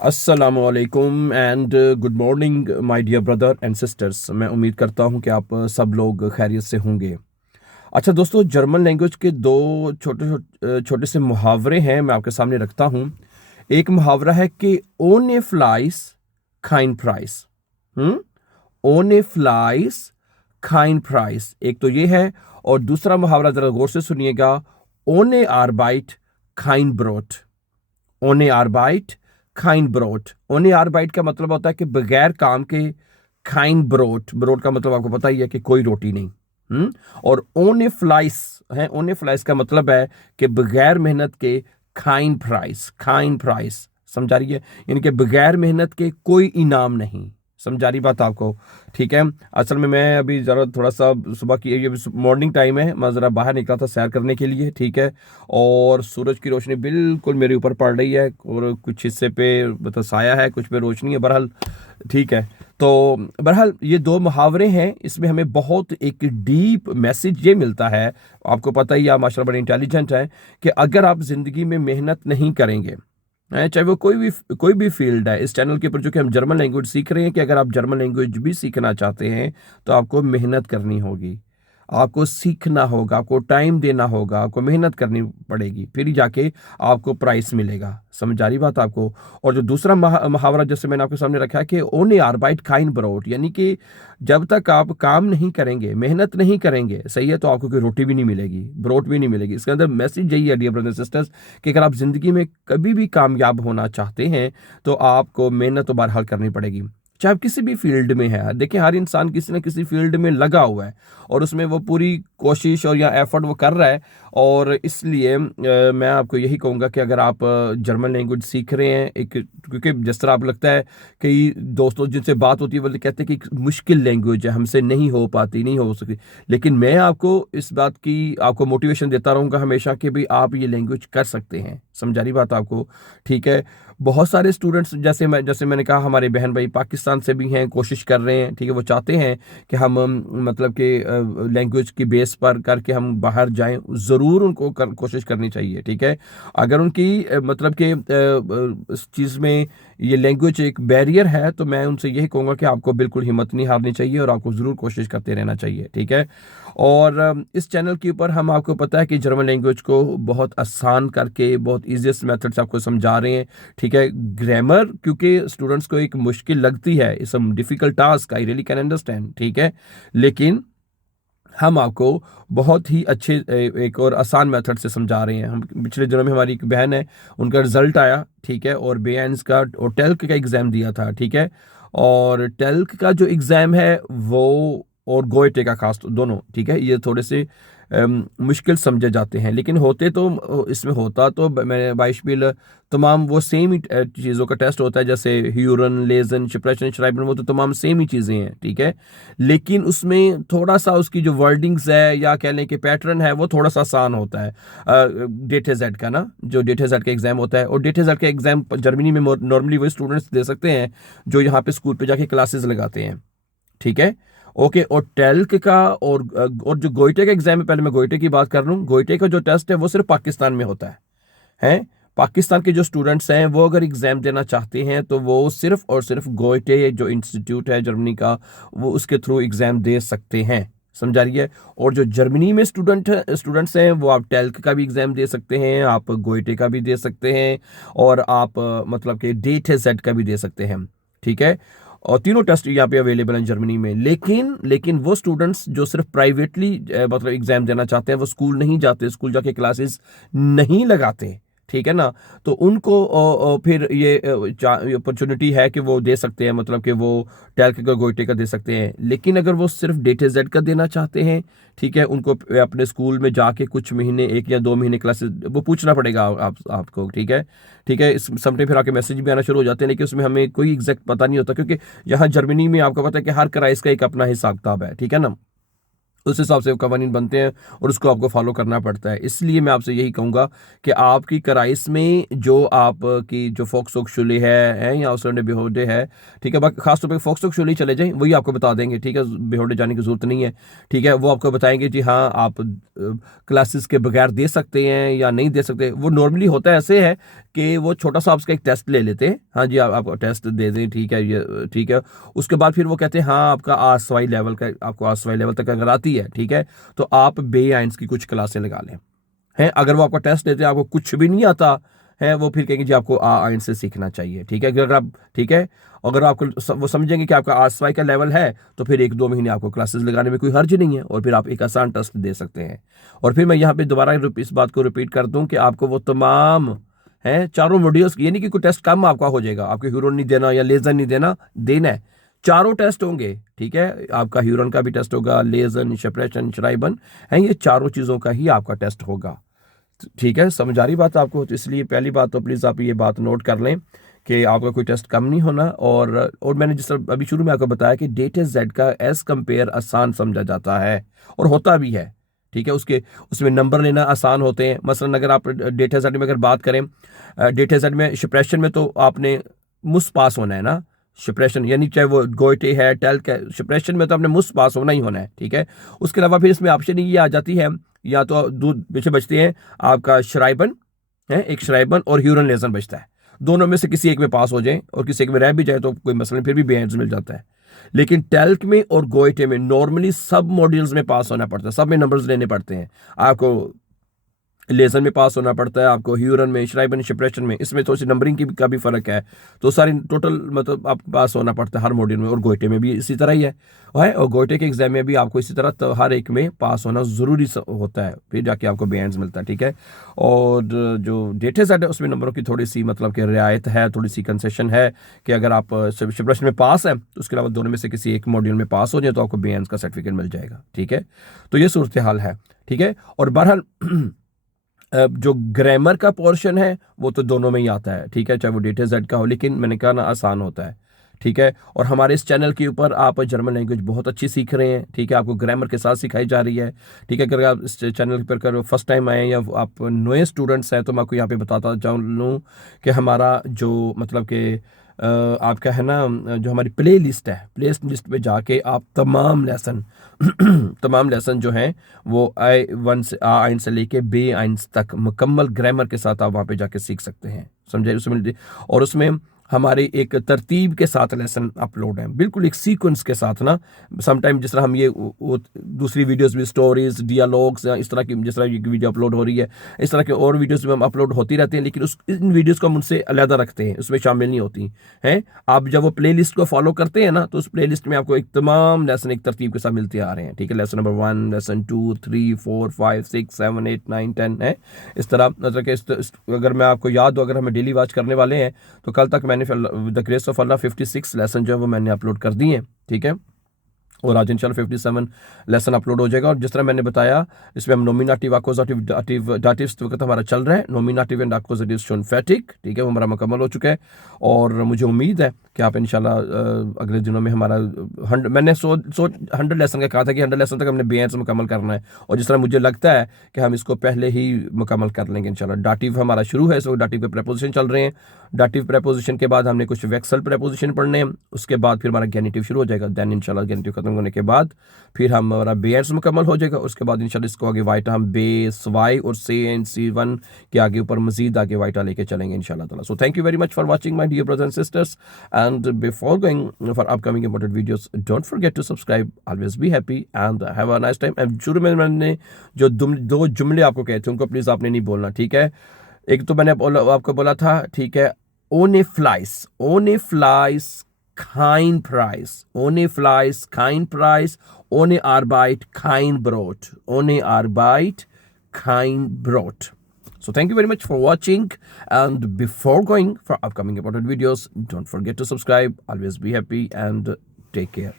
अस्सलामुअलैकुम and good morning my dear brother and sisters. मैं उम्मीद करता हूं कि आप सब लोग खैरियत से होंगे। अच्छा दोस्तों, जर्मन लैंग्वेज के दो छोटे से मुहावरे हैं, मैं आपके सामने रखता हूं। एक मुहावरा है कि ओने फ्लाइस खाइन प्राइस। हम्म ओने फ्लाइस खाइन प्राइस, एक तो ये है। और दूसरा मुहावरा जरा गौर से सुनिएगा, ओने आर्बाइट खाइन ब्रोट। ओने आर्बाइट खाइन ब्रोट। ओने आर्बाइट का मतलब होता है कि बगैर काम के। खाइन ब्रोट, ब्रोट का मतलब आपको पता ही है कि कोई रोटी नहीं। और ओने फ्लाइस है, ओने फ्लाइस का मतलब है कि बगैर मेहनत के। खाइन प्राइस, खाइन प्राइस समझा रही है, यानी कि बगैर मेहनत के कोई इनाम नहीं। समझा रही बात आपको? ठीक है। असल में मैं अभी ज़रा थोड़ा सा सुबह की, ये मॉर्निंग टाइम है, मैं ज़रा बाहर निकला था सैर करने के लिए। ठीक है। और सूरज की रोशनी बिल्कुल मेरे ऊपर पड़ रही है, और कुछ हिस्से पे मतलब साया है, कुछ पे रोशनी है, बहरहाल ठीक है। तो बहरहाल ये दो मुहावरे हैं, इसमें हमें बहुत एक डीप मैसेज ये मिलता है। आपको पता ही, आप माशाल्लाह बड़े इंटेलिजेंट हैं, कि अगर आप ज़िंदगी में मेहनत नहीं करेंगे, चाहे वो कोई भी फील्ड है, इस चैनल के ऊपर जो कि हम जर्मन लैंग्वेज सीख रहे हैं, कि अगर आप जर्मन लैंग्वेज भी सीखना चाहते हैं तो आपको मेहनत करनी होगी, आपको सीखना होगा, आपको टाइम देना होगा, आपको मेहनत करनी पड़ेगी, फिर ही जाके आपको प्राइस मिलेगा। समझ आ रही बात आपको? और जो दूसरा मुहावरा जैसे मैंने आपके सामने रखा है कि ओने आर्बाइट काइन ब्रोट, यानी कि जब तक आप काम नहीं करेंगे, मेहनत नहीं करेंगे, सही है, तो आपको कोई रोटी भी नहीं मिलेगी, ब्रोट भी नहीं मिलेगी। इसके अंदर मैसेज यही है डियर ब्रदर सिस्टर्स, कि अगर आप जिंदगी में कभी भी कामयाब होना चाहते हैं तो आपको मेहनत तो बहरहाल करनी पड़ेगी, चाहे आप किसी भी फील्ड में है। देखिए, हर इंसान किसी न किसी फील्ड में लगा हुआ है, और उसमें वो पूरी कोशिश और या एफर्ट वो कर रहा है। और इसलिए मैं आपको यही कहूँगा कि अगर आप जर्मन लैंग्वेज सीख रहे हैं, एक, क्योंकि जिस तरह आप लगता है, कई दोस्तों जिनसे बात होती है वो कहते हैं कि मुश्किल लैंग्वेज है, हमसे नहीं हो पाती, नहीं हो सकती। लेकिन मैं आपको इस बात की आपको मोटिवेशन देता रहूँगा हमेशा कि भाई आप ये लैंग्वेज कर सकते हैं। समझा रही बात आपको? ठीक है। बहुत सारे स्टूडेंट्स, जैसे मैंने कहा, हमारे बहन भाई पाकिस्तान से भी हैं, कोशिश कर रहे हैं। ठीक है, वो चाहते हैं कि हम मतलब कि लैंग्वेज की बेस पर करके हम बाहर जाएं। ज़रूर उनको कोशिश करनी चाहिए। ठीक है। अगर उनकी मतलब कि इस चीज़ में ये लैंग्वेज एक बैरियर है, तो मैं उनसे यही कहूँगा कि आपको बिल्कुल हिम्मत नहीं हारनी चाहिए, और आपको ज़रूर कोशिश करते रहना चाहिए। ठीक है। और इस चैनल के ऊपर हम, आपको पता है कि जर्मन लैंग्वेज को बहुत आसान करके, बहुत ईजीएस्ट मेथड से आपको समझा रहे हैं। ठीक है। ग्रामर क्योंकि स्टूडेंट्स को एक मुश्किल लगती है, it's a difficult task, I really can understand. ठीक है। लेकिन हम आपको बहुत ही अच्छे एक और आसान मेथड से समझा रहे हैं। हम पिछले दिनों में, हमारी एक बहन है, उनका रिजल्ट आया। ठीक है। और बेएंस का और टेल्क का एग्ज़ाम दिया था। ठीक है। और टेल्क का जो एग्ज़ाम है वो, और गोएटे का खास दोनों, ठीक है, ये थोड़े से मुश्किल समझे जाते हैं, लेकिन होते तो इसमें होता तो मैं बाइशबिल तमाम वो सेम ही चीज़ों का टेस्ट होता है, जैसे ह्यूरन, लेजन, शिप्रेशन, श्राइबन, वो तो तमाम सेम ही चीज़ें हैं। ठीक है। लेकिन उसमें थोड़ा सा उसकी जो वर्डिंग्स है, या कह लें कि पैटर्न है, वो थोड़ा सा आसान होता है। डेटे जेड का ना, जो डेटे जेड का एग्ज़ाम होता है, और डेटे जेड का एग्ज़ाम जर्मनी में नॉर्मली वही स्टूडेंट्स दे सकते हैं जो यहाँ पे स्कूल पे जाके क्लासेस लगाते हैं। ठीक है। ओके। और टेल्क का और जो गोइटे का एग्जाम है, पहले मैं गोइटे की बात कर लूँ। गोइटे का जो टेस्ट है वो सिर्फ पाकिस्तान में होता है। पाकिस्तान के जो स्टूडेंट्स हैं, वो अगर एग्जाम देना चाहते हैं तो वो सिर्फ और सिर्फ गोइटे जो इंस्टीट्यूट है जर्मनी का, वो उसके थ्रू एग्जाम दे सकते हैं। समझा रही है? और जो जर्मनी में स्टूडेंट्स हैं, वो आप टेल्क का भी एग्जाम दे सकते हैं, आप गोइटे का भी दे सकते हैं, और आप मतलब कि डेटे सेट का भी दे सकते हैं। ठीक है। और तीनों टेस्ट यहाँ पे अवेलेबल हैं जर्मनी में। लेकिन वो स्टूडेंट्स जो सिर्फ प्राइवेटली मतलब एग्जाम देना चाहते हैं, वो स्कूल नहीं जाते, स्कूल जाके क्लासेस नहीं लगाते, ठीक है ना, तो उनको फिर ये अपॉर्चुनिटी है कि वो दे सकते हैं, मतलब कि वो टेल्क का, गोइटे का दे सकते हैं। लेकिन अगर वो सिर्फ डेटे जेड का देना चाहते हैं, ठीक है, उनको अपने स्कूल में जाके कुछ महीने, 1 या 2 महीने क्लासेस वो पूछना पड़ेगा आपको। ठीक है। ठीक है। इस समटाइम फिर आके मैसेज भी आना शुरू हो जाते हैं, लेकिन उसमें हमें कोई एग्जैक्ट पता नहीं होता, क्योंकि यहाँ जर्मनी में आपको पता है कि हर क्राइस का एक अपना हिसाब किताब है। ठीक है ना। उस हिसाब से कवानीन बनते हैं और उसको आपको फॉलो करना पड़ता है। इसलिए मैं आपसे यही कहूँगा कि आपकी कराइस में जो आपकी जो फोक्सोक शुले है या उसने बेहोडे है, ठीक है, बाकी खासतौर पे फोक्सोक शुले चले जाएं, वही आपको बता देंगे, ठीक है, बेहोडे जाने की ज़रूरत नहीं है, ठीक है। वो आपको बताएंगे जी हाँ आप क्लासेस के बगैर दे सकते हैं या नहीं दे सकते। वो नॉर्मली होता है ऐसे है कि वो छोटा सा आपका एक टेस्ट ले लेते हैं, हाँ जी आप टेस्ट दे दें, ठीक है, ये ठीक है। उसके बाद फिर वो कहते हैं हाँ आपका आरएसवाई लेवल का, आपको आरएसवाई लेवल तक अगर आती है, ठीक है, तो आप बे आइंस की कुछ क्लासें लगा लें, हैं। अगर वो आपका टेस्ट लेते हैं आपको कुछ भी नहीं आता है, वो फिर कहेंगे जी आपको आइंस से सीखना चाहिए, ठीक है। अगर आप, ठीक है, अगर आपको वो समझेंगे कि आपका आरएसवाई का लेवल है, तो फिर 1-2 महीने आपको क्लासेस लगाने में कोई हर्ज नहीं है और फिर आप एक आसान टेस्ट दे सकते हैं। और फिर मैं यहाँ पे दोबारा इस बात को रिपीट कर दूं कि आपको वो तमाम हैं चारों मॉड्यूल्स, ये नहीं कि कोई टेस्ट कम आपका हो जाएगा, आपको ह्यूरन नहीं देना या लेजर नहीं देना, देना है, चारों टेस्ट होंगे, ठीक है। आपका ह्यूरन का भी टेस्ट होगा, लेजर, शप्रेशन, श्राइबन है, ये चारों चीज़ों का ही आपका टेस्ट होगा, ठीक है। समझ आ रही बात आपको? तो इसलिए पहली बात तो प्लीज़ आप ये बात नोट कर लें कि आपका कोई टेस्ट कम नहीं होना। और मैंने जिस तरह अभी शुरू में आपको बताया कि डेटा जेड का एज कंपेयर आसान समझा जाता है और होता भी है, ठीक है। उसमें नंबर लेना आसान होते हैं। मसलन अगर आप डेटा जेड में अगर बात करें, डेटा जेड में शिप्रेशन में तो आपने मुस पास होना है ना, शिप्रेशन यानी चाहे वो गोइटे है, टेल्क है, शिप्रेशन में तो आपने मुस पास होना ही होना है, ठीक है। उसके अलावा फिर इसमें ऑप्शन ये आ जाती है, या तो दूध पीछे बचते हैं आपका श्राइबन है, एक श्राइबन और ह्यूरन लेजन बचता है। दोनों में से किसी एक में पास हो जाए और किसी एक में रह भी जाए तो कोई मसला नहीं, फिर भी बेहद मिल जाता है। लेकिन टेल्क में और गोइटे में नॉर्मली सब मॉड्यूल्स में पास होना पड़ता है, सब में नंबर्स लेने पड़ते हैं। आपको लेजर में पास होना पड़ता है, आपको ह्यूरन में, श्राइबन, शिप्रेशन में, इसमें थोड़ी सी नंबरिंग की का भी फर्क है। तो सारी टोटल मतलब आपको पास होना पड़ता है हर मॉड्यूल में। और गोइटे में भी इसी तरह ही है, और गोइटे के एग्जाम में भी आपको इसी तरह तो हर एक में पास होना ज़रूरी होता है, फिर जाके आपको बैंड्स मिलता है, ठीक है। और जो डेटा सेट है उसमें नंबरों की थोड़ी सी मतलब कि रियायत है, थोड़ी सी कंसेशन है कि अगर आप शिप्रेशन में पास है तो उसके अलावा दोनों में से किसी एक मॉड्यूल में पास हो जाए तो आपको बैंड्स का सर्टिफिकेट मिल जाएगा, ठीक है। तो ये सूरत हाल है, ठीक है। और बहरहाल जो ग्रामर का पोर्शन है वो तो दोनों में ही आता है, ठीक है, चाहे वो डेटा जेड का हो, लेकिन मैंने कहा ना आसान होता है, ठीक है। और हमारे इस चैनल के ऊपर आप जर्मन लैंग्वेज बहुत अच्छी सीख रहे हैं, ठीक है, आपको ग्रामर के साथ सिखाई जा रही है, ठीक है। अगर आप इस चैनल पर कर फर्स्ट टाइम आए या आप नए स्टूडेंट्स हैं तो मैं आपको यहाँ पे बताता जाऊँ कि हमारा जो मतलब कि आपका है ना जो हमारी प्ले लिस्ट है, प्ले लिस्ट पे जाके आप तमाम लेसन तमाम लेसन जो हैं वो A1 से A1 से लेके B1 तक मुकम्मल ग्रामर के साथ आप वहाँ पे जाके सीख सकते हैं, समझे। उसमें और उसमें हमारे एक तरतीब के साथ लेसन अपलोड हैं, बिल्कुल एक सीक्वेंस के साथ ना। समटाइम जिस तरह हम ये दूसरी वीडियोस भी, स्टोरीज, डियालॉग्स, इस तरह की जिस तरह ये वीडियो अपलोड हो रही है, इस तरह के और वीडियोस भी हम अपलोड होती रहते हैं, लेकिन इन वीडियोस को हम उनसे अलहदा रखते हैं, उसमें शामिल नहीं होती हैं। आप जब वो प्ले लिस्ट को फॉलो करते हैं ना तो उस प्ले लिस्ट में आपको एक तमाम लेसन एक तरतीब के साथ मिलते आ रहे हैं, ठीक है। लेसन नंबर 1, लेसन 2, 3, 4, 5, 6, 7, 8, 9, 10 है, इस तरह मतलब कि अगर मैं आपको याद हो, अगर हमें डेली वॉच करने वाले हैं तो कल तक मैंने the grace of Allah 56 lesson जो है वो मैंने अपलोड कर दिए, ठीक है। और आज इंशाल्लाह 57 लेसन अपलोड हो जाएगा। और जिस तरह मैंने बताया इसमें हम नोमिनेटिव, अक्यूजेटिव, दाटिव वक्त हमारा चल रहा है, नोमिनेटिव एंड अक्यूजेटिव शोनफेटिक, ठीक है, वो हमारा मुकम्मल हो चुका है। और मुझे उम्मीद है कि आप इंशाल्लाह अगले दिनों में हमारा 100 लेसन का कहा था कि 100 लेसन तक हमने बेस मुकम्मल करना है, और जिस तरह मुझे लगता है कि हम इसको पहले ही मुकम्मल कर लेंगे इंशाल्लाह। डाटिव हमारा शुरू है, सो डाटिव के प्रेपोजिशन चल रहे हैं। डाटिव प्रेपोजिशन के बाद हमने कुछ वेक्सल प्रेपोजिशन पढ़ने हैं, उसके बाद फिर हमारा गेनिटिव शुरू हो जाएगा। देन इंशाल्लाह गेनिटिव खत्म होने के बाद फिर हमारा बेस मुकम्मल हो जाएगा। उसके बाद इंशाल्लाह इसको आगे वाइटा हम बेस, वाई और C1 के आगे ऊपर मजीद आगे वाइटा लेके चलेंगे इंशाल्लाह ताला। So thank you very much for watching my dear brothers and sisters, and before going for upcoming important videos don't forget to subscribe, always be happy and have a nice time. And शुरू में मैंने जो 2 जुमले आपको कहे थे उनको please आपने नहीं बोलना, ठीक है। एक तो मैंने आपको बोला था, ठीक है, ohne Fleiß kein Preis, ohne Fleiß kein Preis, ohne Arbeit kein Brot, ohne Arbeit kein Brot. So thank you very much for watching, and before going for upcoming important videos, don't forget to subscribe, always be happy and take care.